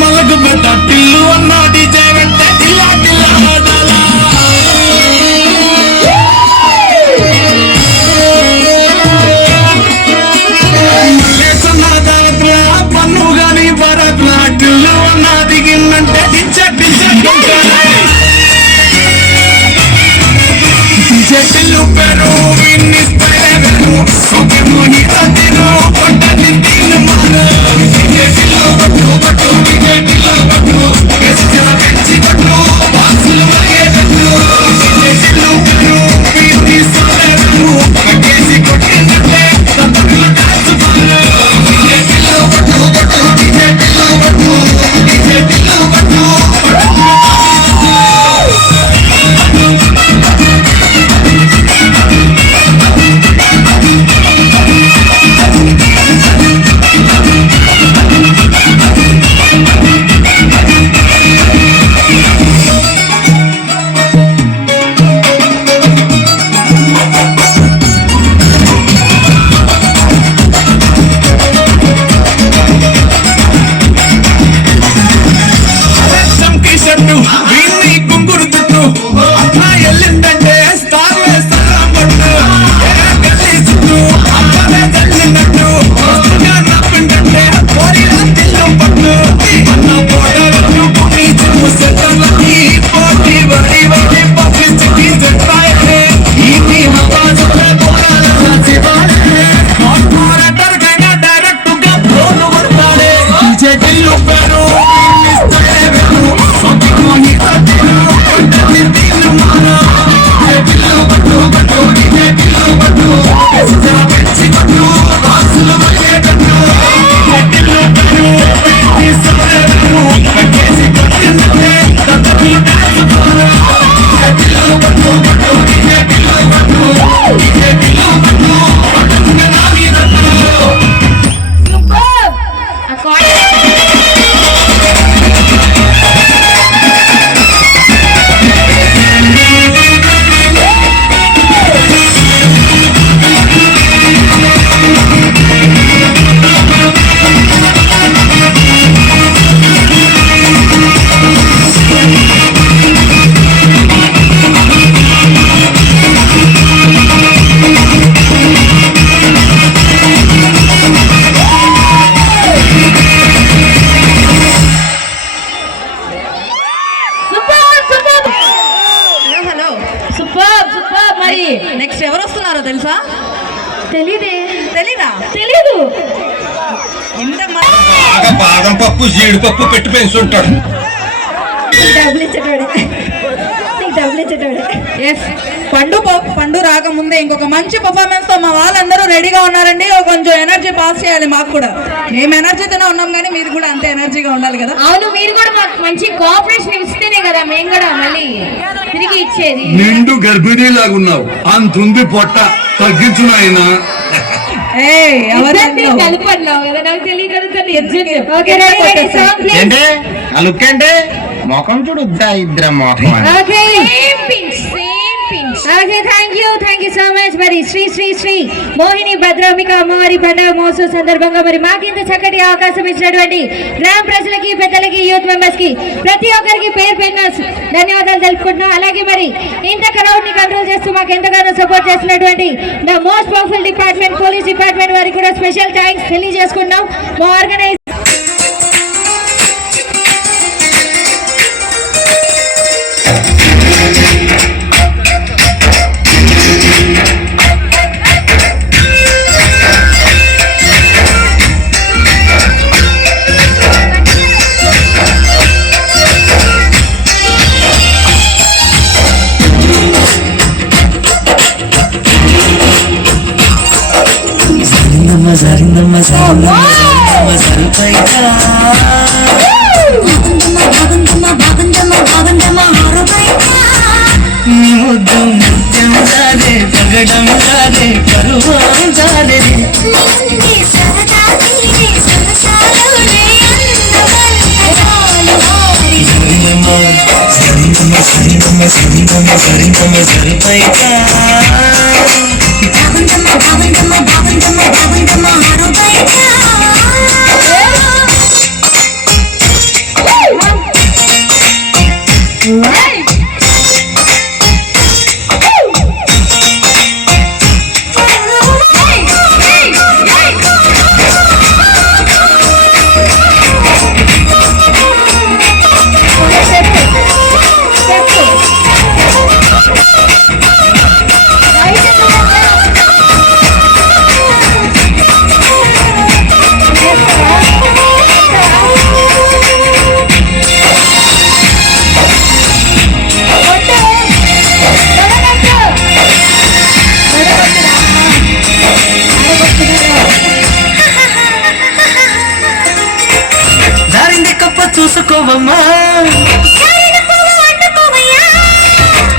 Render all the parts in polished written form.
మలకు పెట్ట టిల్లు అన్న డీజే వెంట టిల్లా టిల్లా పన్ను గాని భరత్ టిల్లు అన్న దిగిందంటే టిల్లు పేరు విన్నిస్తారు సొంతమోని తదిరు కొట్టని టిల్లు మారు టిల్లు పట్టు పట్టు టిల్లు పట్టు ఎస్జా పెంచి పట్టు బాసులు మరిగేటట్టు టిల్లు పేరు విన్నిస్తారు కట్టేసి కొట్టినట్టే తప్పకుండా డాన్స్ మారు టిల్లు పట్టు పట్టు టిల్లు పట్టు టిల్లు పట్టు నెక్స్ట్ ఎవరు వస్తున్నారో తెలుసా? తెలీదా? ఇంత బాదం పప్పు జీడిపప్పు పెట్టి పెంచుంటాడు. పండు రాకముందే ఇంకొక మంచి పర్ఫార్మెన్స్ తో మా వాళ్ళందరూ రెడీగా ఉన్నారండి. కొంచెం ఎనర్జీ పాస్ చేయాలి మాకు కూడా. మేము ఎనర్జీతోనే ఉన్నాం కానీ మీరు కూడా అంతే ఎనర్జీగా ఉండాలి కదా. అవును, మీరు కూడా మాకు మంచి కోఆపరేషన్ ఇస్తేనే కదా మేము కూడా మళ్ళీ తిరిగి ఇచ్చేది. నిండు గర్భిణీలాగా ఉన్నావు, అంతుంది పొట్ట తగ్గించు నాయనా. కలుపన్నావు కదా, నాకు తెలియదు. మొఖం చూడు, ఇద్దరు మొఖం. Thank you so much. మరి శ్రీ శ్రీ శ్రీ మోహిని భద్రాంబిక అమ్మవారి పండుగ మహోత్సవ సందర్భంగా మరి మాకింత చక్కటి అవకాశం ఇచ్చినటువంటి గ్రామ ప్రజలకి, పెద్దలకి, యూత్ మెంబర్స్ కి ప్రతి ఒక్కరికి పేరు పెట్టిన ధన్యవాదాలు తెలుపుకుంటున్నాం. అలాగే మరి ఇంత క్రౌడ్ ని కంట్రోల్ చేస్తూ మాకు ఎంతగానో సపోర్ట్ చేస్తున్నటువంటి the most powerful department police department వారికి కూడా స్పెషల్ థ్యాంక్స్ తెలియజేసుకుంటున్నాం. మా ఆర్గనైజ్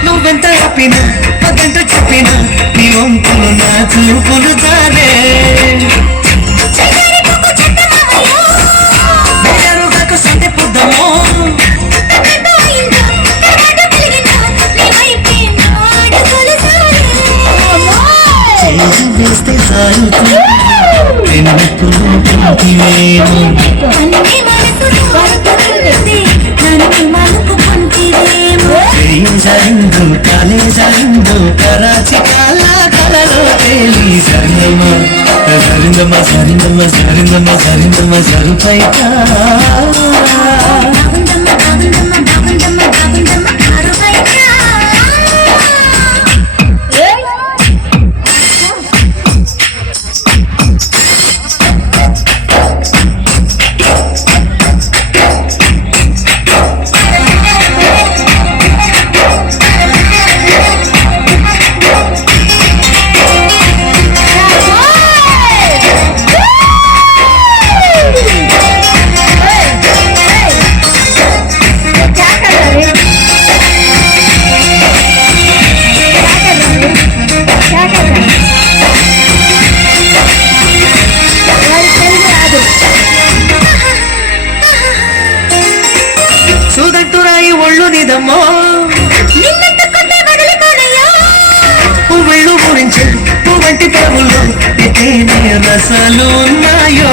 నువ్వెంత చెప్పినా అదంత చెప్పినా నీ వంతులు నా చూపులు జారే బెదరుగకు సందె పుద్దమో చేస్తే సాగుతూ వెనుకలు జరిగిందు కాలే జరిగిందు కరాచి కాల కలలో తేలి సరిందమ్మ సరిందమ్మ సరిందమ్మ సరిందమ్మ సరిందమ్మ సరుపైక సుదంటురాయి ఒళ్ళు నిదమ్మో పువ్వుళ్ళు గురించి పువ్వంటి తేవుల్లో తేనె రసాలు ఉన్నాయో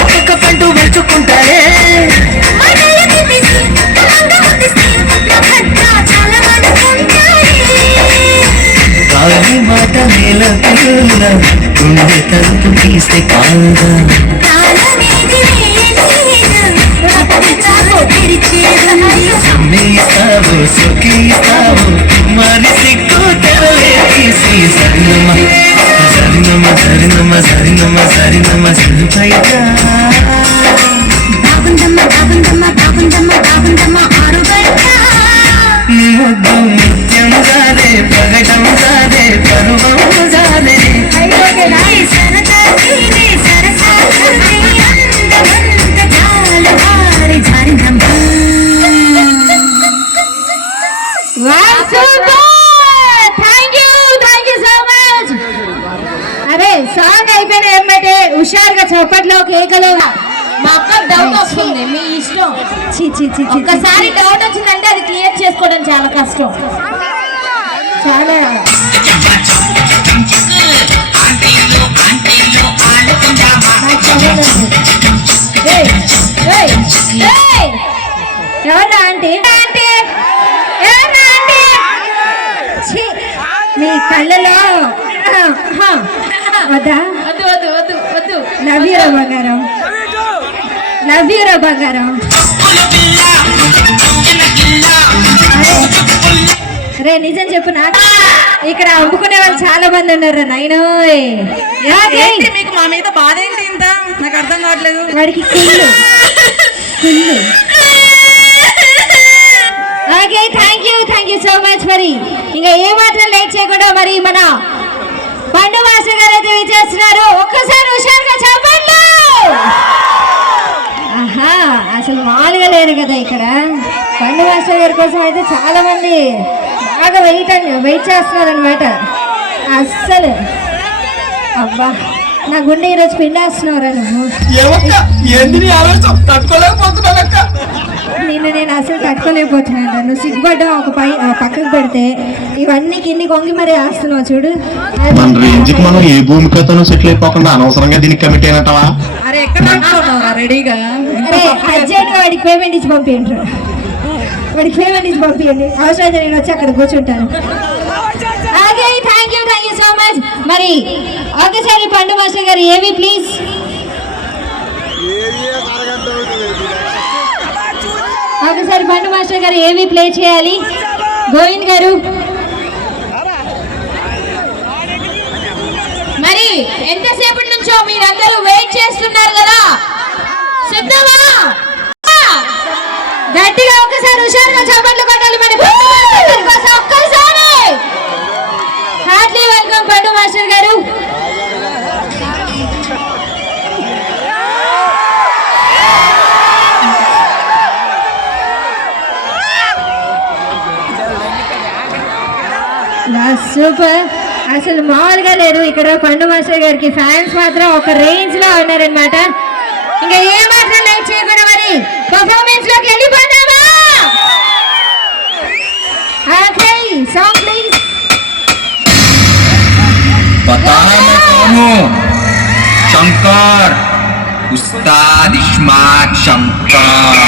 ఒక్కొక్క పండు మెచ్చుకుంటారే గాలి మాట నేల పిల్ల గుండె తలుపు తీస్తే కాదా సమ్మేస్తావు సుఖిస్తావు మరి సిగ్గు తెరలే తీసి సరినమ్మ సరినమ్మ సరినమ్మ సరినమ్మ సరినమ్మ సరిపైగా ముద్దు ముత్యం జారే పగటం జారే పరువం జారే అరే సాంగ్ అయిపోయిన ఏమంటే హుషారుగా చప్పట్లో కేకలు. మా అక్క డౌట్ వస్తుంది, మీ ఇష్టం. చి చి చి చి. ఒకసారి డౌట్ వచ్చిందంటే అది క్లియర్ చేసుకోవడం చాలా కష్టం. చాలా ఎవరా ఆంటీ ఆంటీ ఎవరా ఆంటీ? ఛీ, మీ కళ్ళలో వద్దా? వద్దు వద్దు వద్దు వద్దు. లవ్ యూ రా బంగారం, లవ్ యూ రా బంగారం. రే నిజం చెప్పు, నాకు ఇక్కడ అమ్ముకునే వాళ్ళు చాలా మంది ఉన్నారు. నైను మీకు మా మీద బాధ ఏంటి ఇంత? నాకు అర్థం కావట్లేదు. వాడికి కుళ్ళు కుళ్ళు. Okay, thank you so much. మరి ఇంకా ఏ మాత్రం లేట్ చేయకుండా మరి మన పండు మాస్టర్ గారు అయితే విచ్చేస్తున్నారు. ఒక్కసారి హుషారుగా చెప్పండి. ఆహా, అసలు మామూలుగా లేరు కదా ఇక్కడ. పండు మాస్టర్ గారి కోసం అయితే చాలా మంది బాగా వెయిట్ చేస్తున్నారు అనమాట. అస్సలు అబ్బా, నా గుండె ఈరోజు పిండేస్తున్నావురా నువ్వు. నేను అసలు తట్టుకోలేకపోతున్నాను. నువ్వు సిగ్గుపడ్డా ఒక పక్కకు పెడితే ఇవన్నీ కింది కొంగి మరి వేస్తున్నావు చూడు. మన రేంజ్కి మనం ఏ భూమికతోనూ సెటిల్ అయిపోకుండా అనవసరంగా దీనికి కమిట్ అయినట్టవా? అరే ఎక్కడ రెడీగా అర్జెంట్ గా వాడికి పేమెంట్ ఇచ్చి పంపించండి, వాడికి పేమెంట్ ఇచ్చి పంపించండి. అవసరం నేను వచ్చి అక్కడ కూర్చుంటాను. Thank you so much. మరి ఒకసారి పండు మాస్టర్ గారు ఏవి ప్లీజ్. ఒకసారి పండు మాస్టర్ గారు ఏవి ప్లే చేయాలి. గోవింద్ గారు మరి ఎంతసేపటి నుంచో మీరందరూ వెయిట్ చేస్తున్నారు కదా, సిద్ధమా? గట్టిగా ఒకసారి హుషారుగా చప్పట్లు కొట్టాలి. మరి పండు మాస్టర్ గారి కోసం ఒక్కసారి హార్ట్లీ వెల్కమ్ పండు మాస్టర్ గారు. సూపర్. అసలు మామూలుగా లేదు. ఇక్కడ పండు మాస్టర్ గారికి ఫ్యాన్స్ మాత్రం ఒక రేంజ్ లో ఉన్నారనమాట. ఇంకా ఏ మాత్రం లైక్ చేయకుండా మరి పర్ఫార్మెన్స్ లోకి వెళ్ళిపోతామా? Okay, song please. बताना मैं कौन हूँ? शंकर, उस्ताद इस्मात शंकर.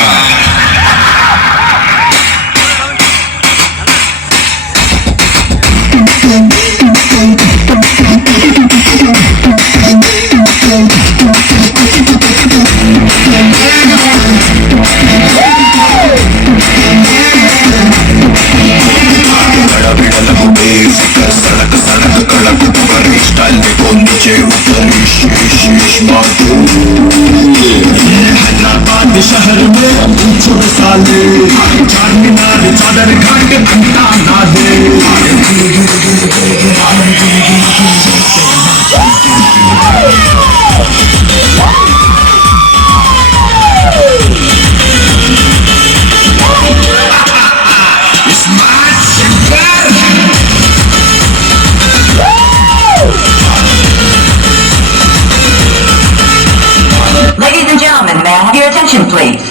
शहर में छोटे साले चार मीनार चादर घाट घंटा ना दे Ladies and gentlemen, may I have your attention, please?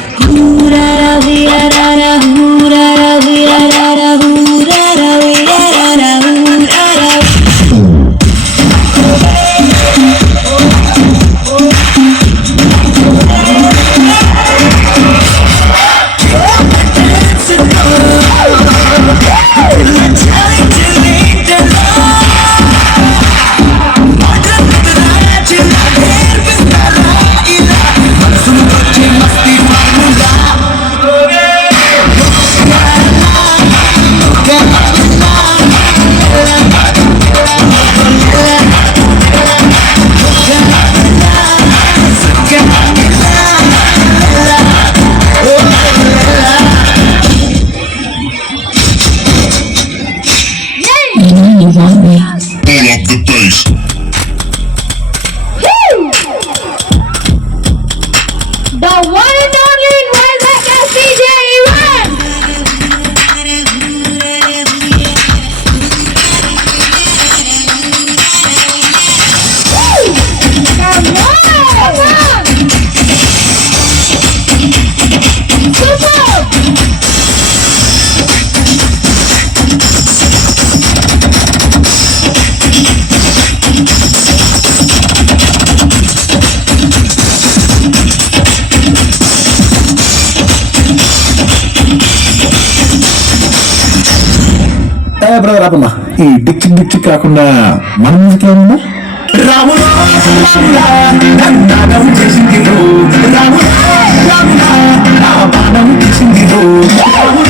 The one and only Vizag DJ Ivan. Come on! Super! Brother ఆపమ్మా, ఈ డిక్ డిక్ కాకుండా మన మ్యూజిక్ ఏమన్నా రాములా రాములా నన్ను చేసింది రాములా రాములా నా బాణం చేసింది రాములా